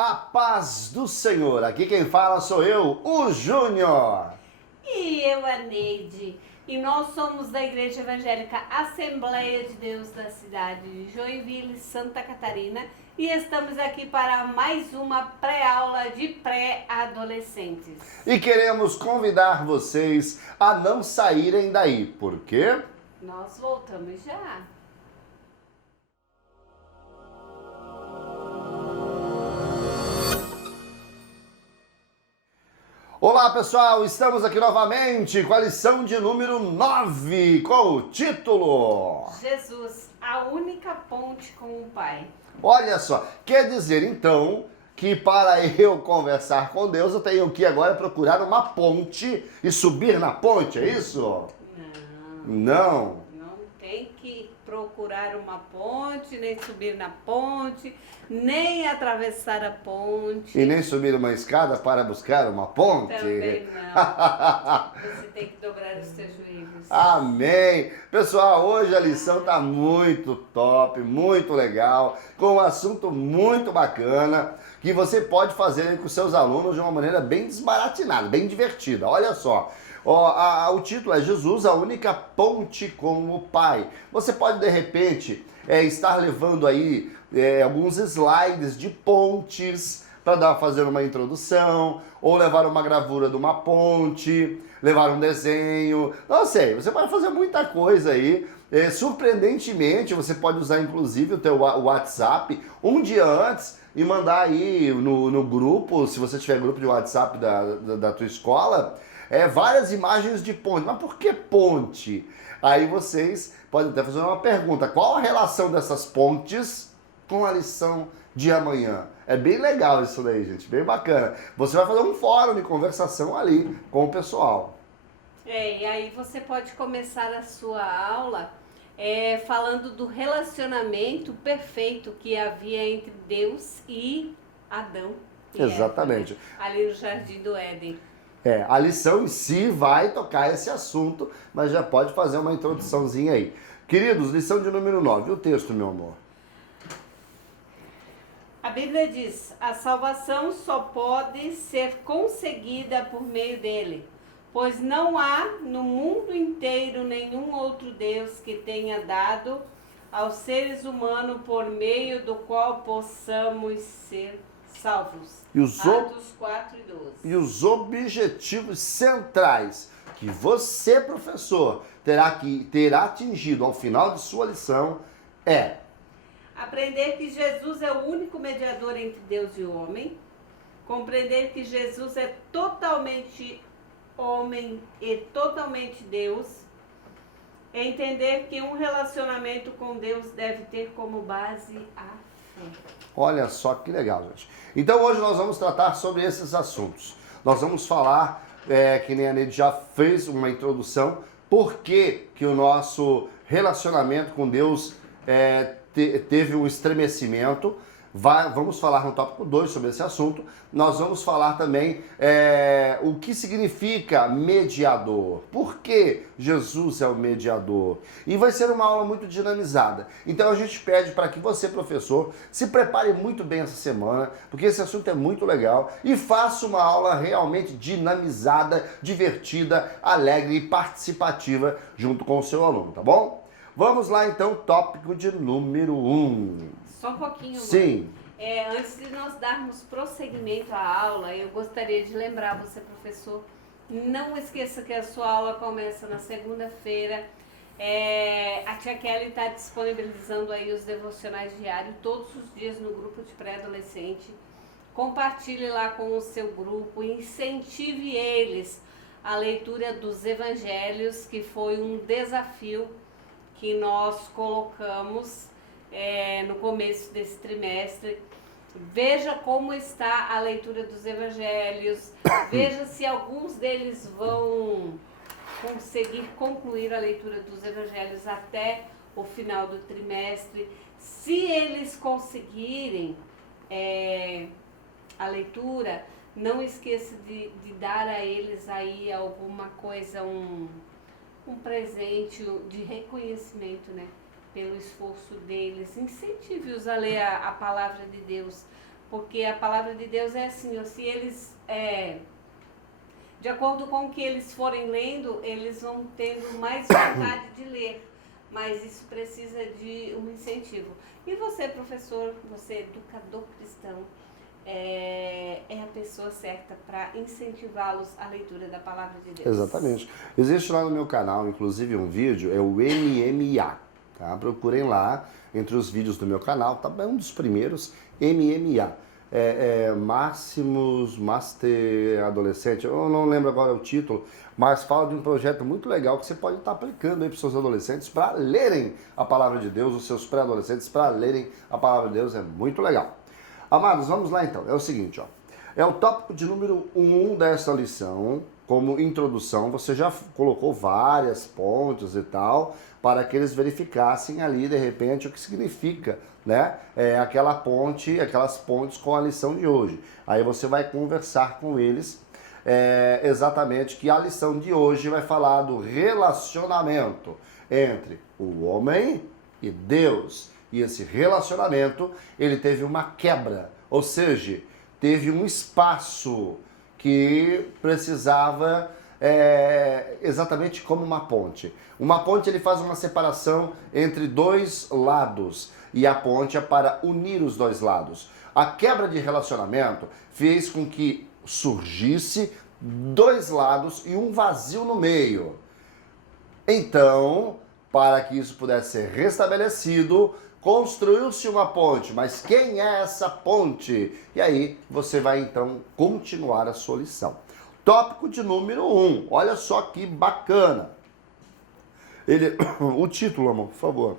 A paz do Senhor. Aqui quem fala sou eu, o Júnior. E eu, a Neide. E nós somos da Igreja Evangélica Assembleia de Deus da cidade de Joinville, Santa Catarina. E estamos aqui para mais uma pré-aula de pré-adolescentes. E queremos convidar vocês a não saírem daí. Por quê? Nós voltamos já. Olá pessoal, estamos aqui novamente com a lição de número 9, com o título... Jesus, a única ponte com o Pai. Olha só, quer dizer então que para eu conversar com Deus eu tenho que agora procurar uma ponte e subir na ponte, é isso? Não. Não tem que procurar uma ponte, nem subir na ponte, nem atravessar a ponte. E nem subir uma escada para buscar uma ponte? Também não. Você tem que dobrar os seus joelhos. Amém! Pessoal, hoje a lição está muito top, muito legal, com um assunto muito bacana, que você pode fazer com seus alunos de uma maneira bem desbaratinada, bem divertida. Olha só, o título é Jesus, a única ponte com o Pai. Você pode, de repente, estar levando aí alguns slides de pontes para fazer uma introdução, ou levar uma gravura de uma ponte, levar um desenho, não sei, você pode fazer muita coisa aí. Surpreendentemente, você pode usar inclusive o teu WhatsApp um dia antes e mandar aí no grupo, se você tiver grupo de WhatsApp da tua escola, várias imagens de ponte. Mas por que ponte? Aí vocês podem até fazer uma pergunta: qual a relação dessas pontes com a lição de amanhã? É bem legal isso daí, gente, bem bacana. Você vai fazer um fórum de conversação ali com o pessoal. E aí você pode começar a sua aula falando do relacionamento perfeito que havia entre Deus e Adão. Exatamente. Eva, né? Ali no Jardim do Éden. A lição em si vai tocar esse assunto, mas já pode fazer uma introduçãozinha aí. Queridos, lição de número 9, o texto, meu amor. A Bíblia diz: a salvação só pode ser conseguida por meio dele, pois não há no mundo inteiro nenhum outro Deus que tenha dado aos seres humanos por meio do qual possamos ser salvos. Atos 4 e 12. E os objetivos centrais que você, professor, terá atingido ao final de sua lição é: aprender que Jesus é o único mediador entre Deus e o homem, compreender que Jesus é totalmente homem e totalmente Deus, entender que um relacionamento com Deus deve ter como base a fé. Olha só que legal, gente. Então hoje nós vamos tratar sobre esses assuntos. Nós vamos falar, que nem a Neide já fez uma introdução, por que o nosso relacionamento com Deus teve um estremecimento. Vamos falar no tópico 2 sobre esse assunto. Nós vamos falar também o que significa mediador. Por que Jesus é o mediador? E vai ser uma aula muito dinamizada. Então a gente pede para que você, professor, se prepare muito bem essa semana, porque esse assunto é muito legal, e faça uma aula realmente dinamizada, divertida, alegre e participativa junto com o seu aluno, tá bom? Vamos lá então, tópico de número 1. Só um pouquinho, Sim. Antes de nós darmos prosseguimento à aula, eu gostaria de lembrar você, professor, não esqueça que a sua aula começa na segunda-feira. A tia Kelly está disponibilizando aí os devocionais diários todos os dias no grupo de pré-adolescente. Compartilhe lá com o seu grupo, incentive eles a leitura dos evangelhos, que foi um desafio que nós colocamos no começo desse trimestre. Veja como está a leitura dos evangelhos, veja se alguns deles vão conseguir concluir a leitura dos evangelhos até o final do trimestre. Se eles conseguirem a leitura, não esqueça de dar a eles aí alguma coisa, um presente de reconhecimento, né? Pelo esforço deles. Incentive-os a ler a palavra de Deus, porque a palavra de Deus é assim, ó, se eles, de acordo com o que eles forem lendo, eles vão tendo mais vontade de ler, mas isso precisa de um incentivo. E você, professor, você é educador cristão, é a pessoa certa para incentivá-los à leitura da palavra de Deus. Exatamente. Existe lá no meu canal, inclusive, um vídeo, é o MMA, tá? Procurem lá, entre os vídeos do meu canal, tá? É um dos primeiros, MMA. Máximos Master Adolescente, eu não lembro agora o título, mas fala de um projeto muito legal que você pode estar aplicando aí para os seus adolescentes para lerem a palavra de Deus, os seus pré-adolescentes para lerem a palavra de Deus, é muito legal. Amados, vamos lá então. É o seguinte, ó. É o tópico de número 1 dessa lição. Como introdução, você já colocou várias pontes e tal, para que eles verificassem ali, de repente, o que significa, né? Aquela ponte, aquelas pontes com a lição de hoje. Aí você vai conversar com eles exatamente que a lição de hoje vai falar do relacionamento entre o homem e Deus. E esse relacionamento, ele teve uma quebra, ou seja, teve um espaço que precisava exatamente como uma ponte. Uma ponte, ele faz uma separação entre dois lados e a ponte é para unir os dois lados. A quebra de relacionamento fez com que surgisse dois lados e um vazio no meio. Então, para que isso pudesse ser restabelecido, construiu-se uma ponte, mas quem é essa ponte? E aí você vai então continuar a sua lição. Tópico de número 1, olha só que bacana. O título, amor, por favor.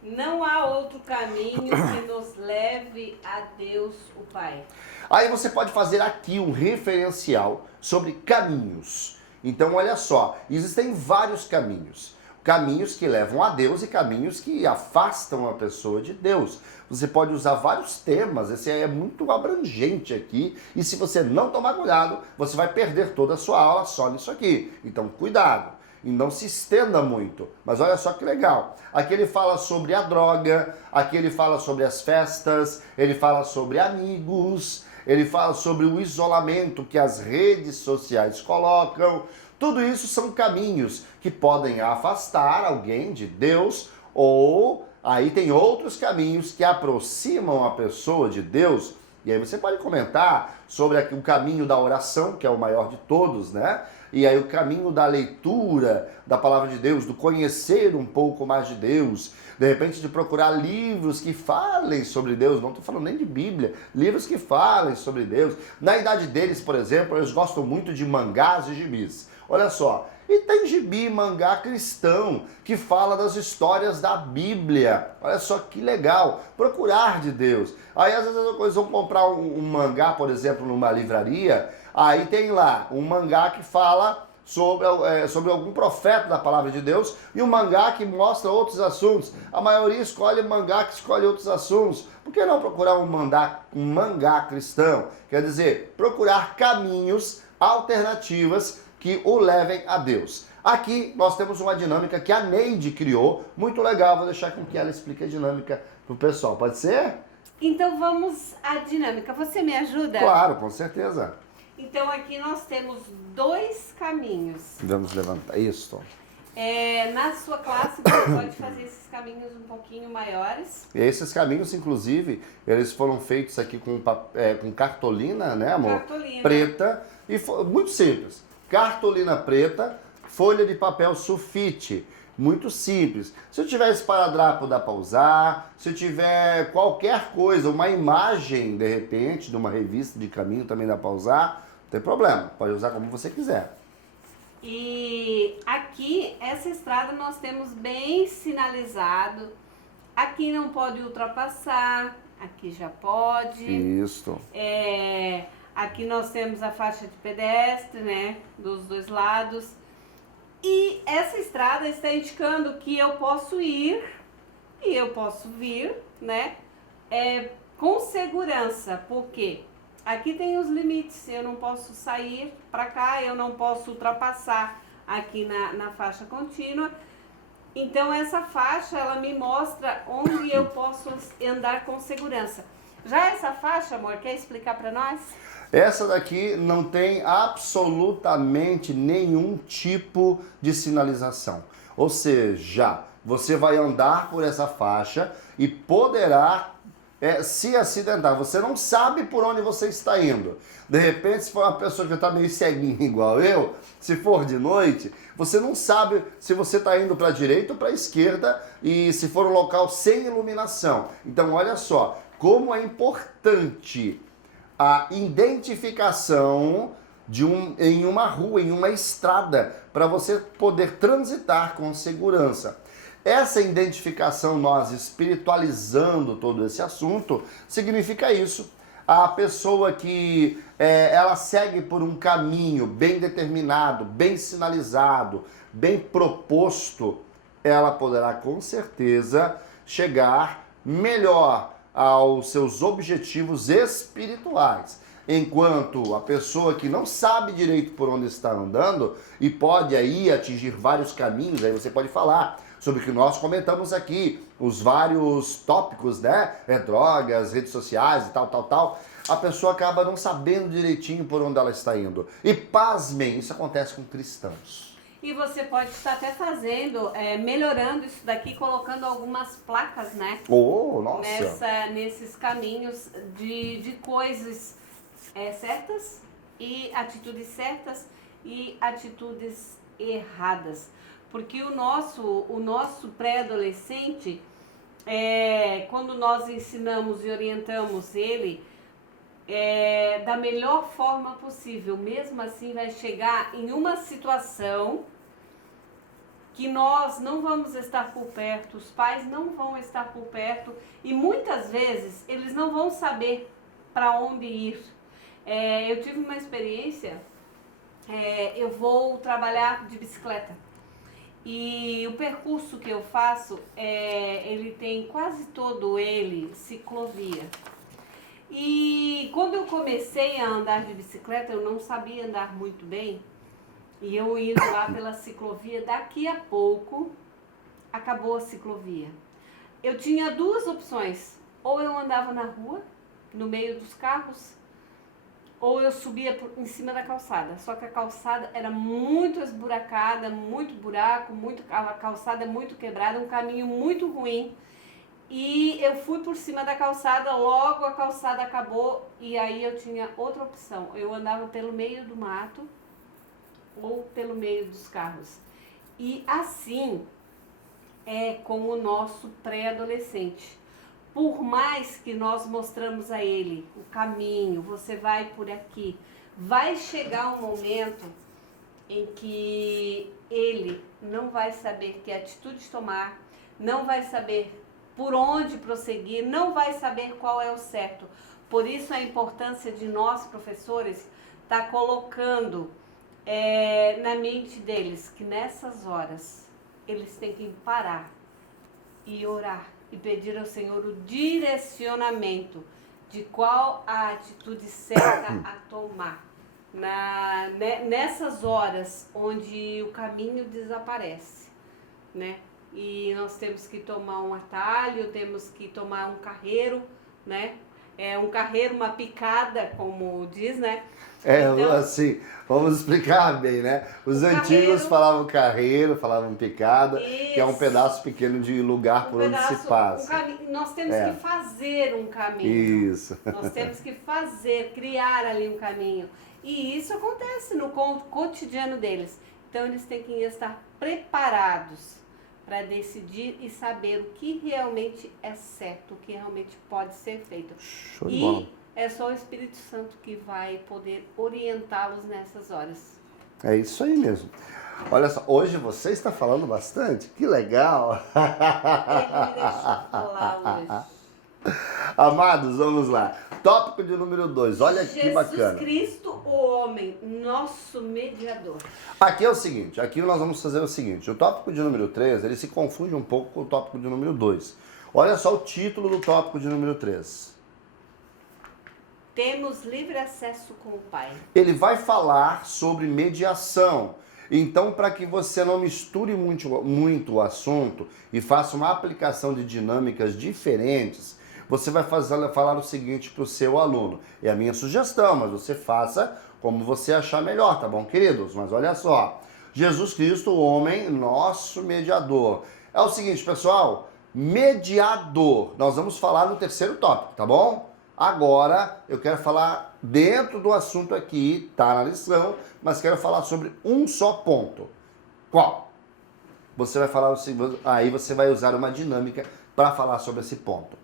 Não há outro caminho que nos leve a Deus, o Pai. Aí você pode fazer aqui um referencial sobre caminhos. Então olha só, existem vários caminhos. Caminhos que levam a Deus e caminhos que afastam a pessoa de Deus. Você pode usar vários temas, esse é muito abrangente aqui, e se você não tomar cuidado, você vai perder toda a sua aula só nisso aqui. Então, cuidado, e não se estenda muito. Mas olha só que legal, aqui ele fala sobre a droga, aqui ele fala sobre as festas, ele fala sobre amigos, ele fala sobre o isolamento que as redes sociais colocam. Tudo isso são caminhos que podem afastar alguém de Deus, ou aí tem outros caminhos que aproximam a pessoa de Deus. E aí você pode comentar sobre o caminho da oração, que é o maior de todos, né? E aí o caminho da leitura da palavra de Deus, do conhecer um pouco mais de Deus, de repente de procurar livros que falem sobre Deus, não estou falando nem de Bíblia, livros que falem sobre Deus. Na idade deles, por exemplo, eles gostam muito de mangás e gibis. Olha só, e tem gibi, mangá cristão, que fala das histórias da Bíblia. Olha só que legal, procurar de Deus. Aí às vezes eles vão comprar um mangá, por exemplo, numa livraria, aí tem lá um mangá que fala sobre algum profeta da palavra de Deus e um mangá que mostra outros assuntos. A maioria escolhe mangá que escolhe outros assuntos. Por que não procurar um mangá cristão? Quer dizer, procurar caminhos, alternativas que o levem a Deus. Aqui nós temos uma dinâmica que a Neide criou, muito legal, vou deixar com que ela explique a dinâmica pro pessoal, pode ser? Então vamos à dinâmica, você me ajuda? Claro, com certeza. Então aqui nós temos dois caminhos. Vamos levantar isso. Na sua classe você pode fazer esses caminhos um pouquinho maiores. E esses caminhos, inclusive, eles foram feitos aqui com cartolina, né, amor? Cartolina. Preta, e muito simples. Cartolina preta, folha de papel sulfite, muito simples. Se eu tiver esparadrapo dá para usar, se eu tiver qualquer coisa, uma imagem de repente de uma revista de caminho também dá para usar, não tem problema, pode usar como você quiser. E aqui, essa estrada nós temos bem sinalizado, aqui não pode ultrapassar, aqui já pode. Isso. Aqui nós temos a faixa de pedestre, né, dos dois lados. E essa estrada está indicando que eu posso ir e eu posso vir, né, com segurança, porque aqui tem os limites, eu não posso sair para cá, eu não posso ultrapassar aqui na faixa contínua. Então essa faixa, ela me mostra onde eu posso andar com segurança. Já essa faixa, amor, quer explicar para nós? Essa daqui não tem absolutamente nenhum tipo de sinalização. Ou seja, você vai andar por essa faixa e poderá se acidentar. Você não sabe por onde você está indo. De repente, se for uma pessoa que está meio ceguinha igual eu, se for de noite, você não sabe se você está indo para a direita ou para a esquerda e se for um local sem iluminação. Então, olha só, como é importante a identificação em uma rua, em uma estrada, para você poder transitar com segurança. Essa identificação, nós espiritualizando todo esse assunto, significa isso. A pessoa que ela segue por um caminho bem determinado, bem sinalizado, bem proposto, ela poderá com certeza chegar melhor aos seus objetivos espirituais. Enquanto a pessoa que não sabe direito por onde está andando e pode aí atingir vários caminhos, aí você pode falar sobre o que nós comentamos aqui, os vários tópicos, né? Drogas, redes sociais e tal. A pessoa acaba não sabendo direitinho por onde ela está indo. E pasmem, isso acontece com cristãos. E você pode estar até fazendo, melhorando isso daqui, colocando algumas placas, né? Oh, nossa! Nesses caminhos de coisas certas e atitudes erradas. Porque o nosso pré-adolescente, quando nós ensinamos e orientamos ele da melhor forma possível, mesmo assim vai chegar em uma situação que nós não vamos estar por perto, os pais não vão estar por perto e muitas vezes eles não vão saber para onde ir. Eu tive uma experiência, eu vou trabalhar de bicicleta. E o percurso que eu faço, ele tem quase todo ele ciclovia. E quando eu comecei a andar de bicicleta, eu não sabia andar muito bem. E eu indo lá pela ciclovia, daqui a pouco acabou a ciclovia. Eu tinha duas opções. Ou eu andava na rua, no meio dos carros, ou eu subia em cima da calçada. Só que a calçada era muito esburacada, muito buraco, a calçada muito quebrada, um caminho muito ruim. E eu fui por cima da calçada, logo a calçada acabou e aí eu tinha outra opção. Eu andava pelo meio do mato ou pelo meio dos carros. E assim é com o nosso pré-adolescente. Por mais que nós mostramos a ele o caminho, você vai por aqui, vai chegar um momento em que ele não vai saber que atitude tomar, não vai saber por onde prosseguir, não vai saber qual é o certo. Por isso a importância de nós, professores, estar colocando na mente deles que nessas horas eles têm que parar e orar e pedir ao Senhor o direcionamento de qual a atitude certa a tomar. Nessas horas onde o caminho desaparece, né? E nós temos que tomar um atalho, temos que tomar um carreiro, né? Um carreiro, uma picada, como diz, né? Então, assim, vamos explicar bem, né? Os antigos falavam carreiro, falavam picada, isso, que é um pedaço pequeno de lugar por onde se passa. Nós temos que fazer um caminho. Isso. Nós temos que criar ali um caminho. E isso acontece no cotidiano deles. Então eles têm que estar preparados para decidir e saber o que realmente é certo, o que realmente pode ser feito. Show de bola. É só o Espírito Santo que vai poder orientá-los nessas horas. É isso aí mesmo. Olha só, hoje você está falando bastante, que legal! Ele me deixou falar hoje. Amados, vamos lá. Tópico de número 2, olha que bacana. Jesus Cristo, o homem, nosso mediador. Aqui é o seguinte, aqui nós vamos fazer o seguinte, o tópico de número 3, ele se confunde um pouco com o tópico de número 2. Olha só o título do tópico de número 3. Temos livre acesso com o Pai. Ele vai falar sobre mediação. Então, para que você não misture muito o assunto e faça uma aplicação de dinâmicas diferentes, você vai falar o seguinte para o seu aluno. É a minha sugestão, mas você faça como você achar melhor, tá bom, queridos? Mas olha só, Jesus Cristo, o homem, nosso mediador. É o seguinte, pessoal, mediador. Nós vamos falar no terceiro tópico, tá bom? Agora, eu quero falar dentro do assunto aqui, tá na lição, mas quero falar sobre um só ponto. Qual? Você vai falar, aí você vai usar uma dinâmica para falar sobre esse ponto.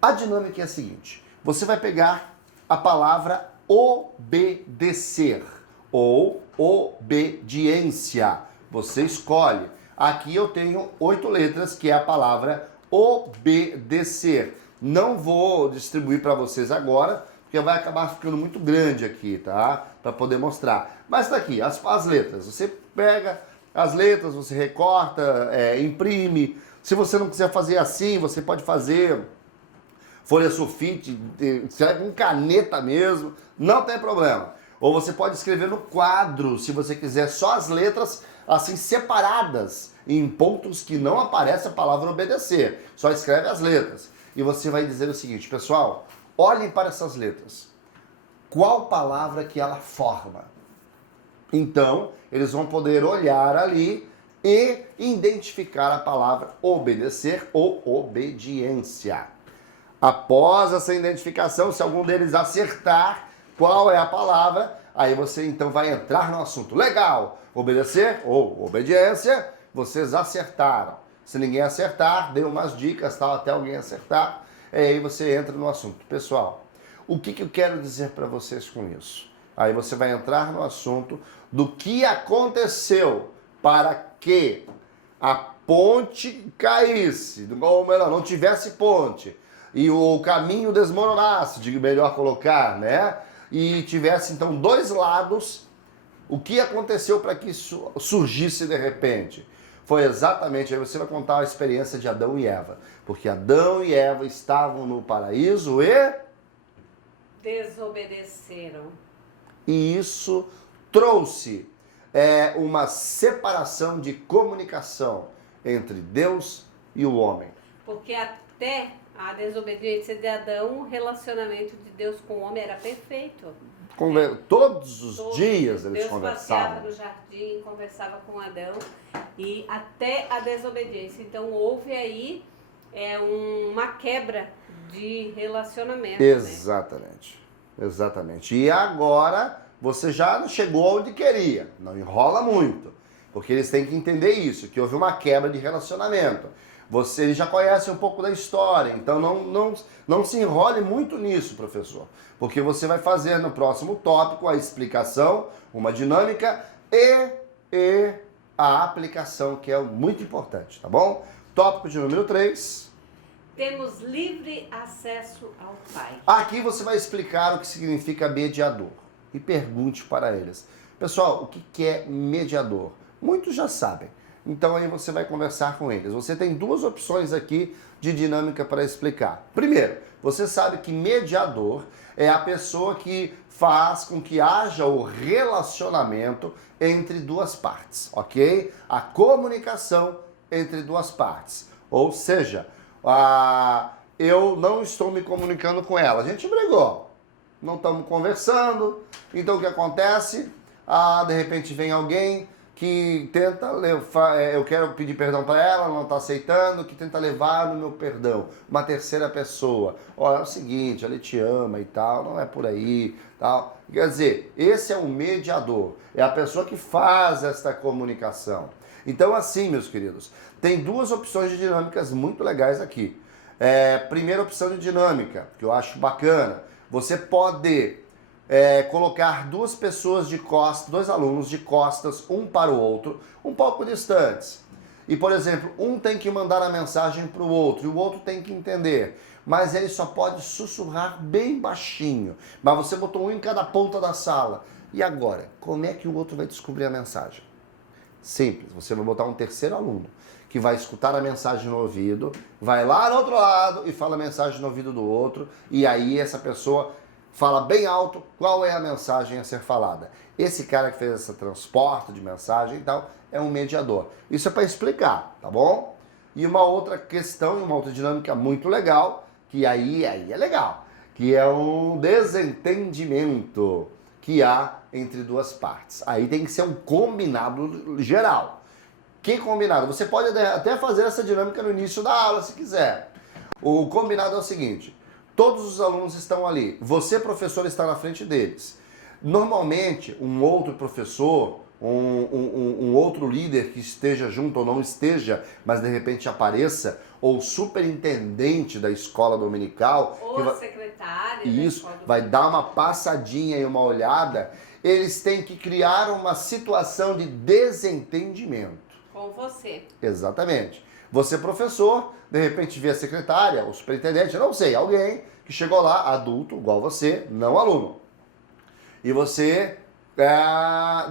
A dinâmica é a seguinte, você vai pegar a palavra obedecer ou obediência. Você escolhe. Aqui eu tenho 8 letras, que é a palavra obedecer. Não vou distribuir para vocês agora, porque vai acabar ficando muito grande aqui, tá? Para poder mostrar. Mas tá aqui, as letras. Você pega as letras, você recorta, imprime. Se você não quiser fazer assim, você pode fazer folha sulfite, escreve com caneta mesmo, não tem problema. Ou você pode escrever no quadro, se você quiser, só as letras assim separadas, em pontos que não aparece a palavra obedecer. Só escreve as letras. E você vai dizer o seguinte, pessoal, olhem para essas letras. Qual palavra que ela forma? Então, eles vão poder olhar ali e identificar a palavra obedecer ou obediência. Após essa identificação, se algum deles acertar qual é a palavra, aí você então vai entrar no assunto. Legal! Obedecer ou obediência, vocês acertaram. Se ninguém acertar, dê umas dicas, tal, até alguém acertar, aí você entra no assunto. Pessoal, o que eu quero dizer para vocês com isso? Aí você vai entrar no assunto do que aconteceu para que a ponte caísse, ou melhor, não tivesse ponte, e o caminho desmoronasse, de melhor colocar, né? E tivesse então 2 lados, o que aconteceu para que isso surgisse de repente? Foi exatamente, aí você vai contar a experiência de Adão e Eva, porque Adão e Eva estavam no paraíso e desobedeceram. E isso trouxe uma separação de comunicação entre Deus e o homem. Porque até a desobediência de Adão, o relacionamento de Deus com o homem era perfeito. Todos os dias eles Deus conversavam. passeava no jardim, conversava com Adão, e até a desobediência. Então houve aí uma quebra de relacionamento. Exatamente, né? Exatamente. E agora você já chegou onde queria, não enrola muito, porque eles têm que entender isso, que houve uma quebra de relacionamento. Eles já conhecem um pouco da história, então não se enrole muito nisso, professor, porque você vai fazer no próximo tópico a explicação, uma dinâmica e a aplicação, que é muito importante, tá bom? Tópico de número 3. Temos livre acesso ao Pai. Aqui você vai explicar o que significa mediador e pergunte para eles. Pessoal, o que é mediador? Muitos já sabem. Então aí você vai conversar com eles. Você tem 2 opções aqui de dinâmica para explicar. Primeiro, você sabe que mediador é a pessoa que faz com que haja o relacionamento entre 2 partes, ok? A comunicação entre 2 partes. Ou seja, eu não estou me comunicando com ela. A gente brigou, não estamos conversando. Então o que acontece? De repente vem alguém que tenta, eu quero pedir perdão para ela não está aceitando, que tenta levar no meu perdão, uma terceira pessoa. Olha, é o seguinte, ela te ama e tal, não é por aí, tal. Quer dizer, esse é o mediador, é a pessoa que faz esta comunicação. Então assim, meus queridos, tem 2 opções de dinâmicas muito legais aqui. Primeira opção de dinâmica, que eu acho bacana, você pode colocar 2 pessoas de costas, 2 alunos de costas, um para o outro, um pouco distantes. E, por exemplo, um tem que mandar a mensagem para o outro e o outro tem que entender. Mas ele só pode sussurrar bem baixinho. Mas você botou um em cada ponta da sala. E agora, como é que o outro vai descobrir a mensagem? Simples, você vai botar um terceiro aluno que vai escutar a mensagem no ouvido, vai lá no outro lado e fala a mensagem no ouvido do outro, e aí essa pessoa fala bem alto qual é a mensagem a ser falada. Esse cara que fez esse transporte de mensagem e tal é um mediador. Isso é para explicar, tá bom? E uma outra questão, uma outra dinâmica muito legal, que aí é legal, que é um desentendimento que há entre duas partes. Aí tem que ser um combinado geral. Que combinado? Você pode até fazer essa dinâmica no início da aula, se quiser. O combinado é o seguinte, todos os alunos estão ali, você, professor, está na frente deles. Normalmente, um outro professor, um outro líder que esteja junto ou não esteja, mas de repente apareça, ou superintendente da escola dominical, ou secretária isso, vai dar uma passadinha e uma olhada, eles têm que criar uma situação de desentendimento. Com você. Exatamente. Você, professor, de repente vê a secretária, o superintendente, não sei, alguém que chegou lá, adulto, igual você, não aluno. E você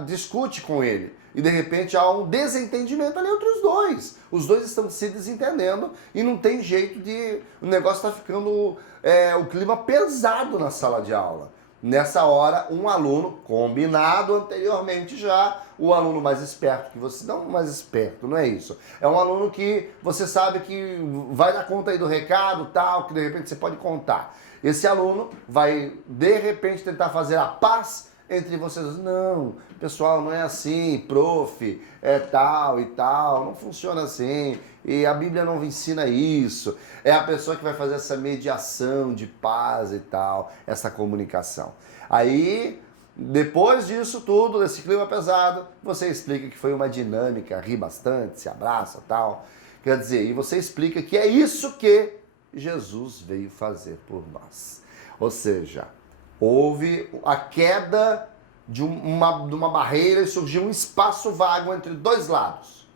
discute com ele. E de repente há um desentendimento ali entre os dois. Os dois estão se desentendendo e não tem jeito de... O negócio está ficando... o clima pesado na sala de aula. Nessa hora, um aluno, combinado anteriormente já, o aluno mais esperto que você... Não mais esperto, não é isso. É um aluno que você sabe que vai dar conta aí do recado, tal, que de repente você pode contar. Esse aluno vai, de repente, tentar fazer a paz entre vocês. Não, pessoal, não é assim, prof, é tal e tal, não funciona assim, e a Bíblia não ensina isso. É a pessoa que vai fazer essa mediação de paz e tal, essa comunicação. Aí, depois disso tudo, desse clima pesado, você explica que foi uma dinâmica, ri bastante, se abraça e tal. Quer dizer, e você explica que é isso que Jesus veio fazer por nós. Ou seja, houve a queda de uma barreira e surgiu um espaço vago entre dois lados.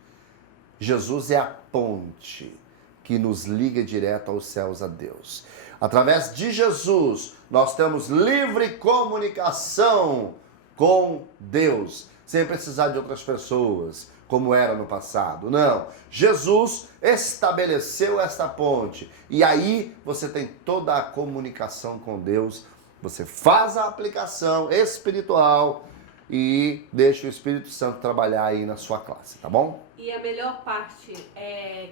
Jesus é a ponte que nos liga direto aos céus, a Deus. Através de Jesus, nós temos livre comunicação com Deus, sem precisar de outras pessoas, como era no passado. Não, Jesus estabeleceu esta ponte e aí você tem toda a comunicação com Deus. Você faz a aplicação espiritual e deixa o Espírito Santo trabalhar aí na sua classe, tá bom? E a melhor parte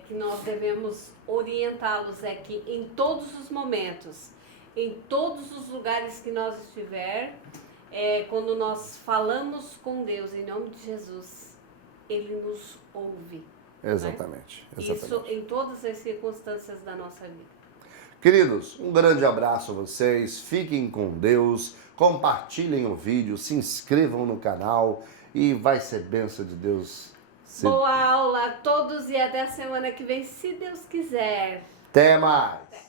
que nós devemos orientá-los é que em todos os momentos, em todos os lugares que nós estiver, quando nós falamos com Deus em nome de Jesus, Ele nos ouve. Exatamente, né? exatamente. Isso em todas as circunstâncias da nossa vida. Queridos, um grande abraço a vocês, fiquem com Deus, compartilhem o vídeo, se inscrevam no canal e vai ser bênção de Deus. Boa aula a todos e até a semana que vem, se Deus quiser. Até mais!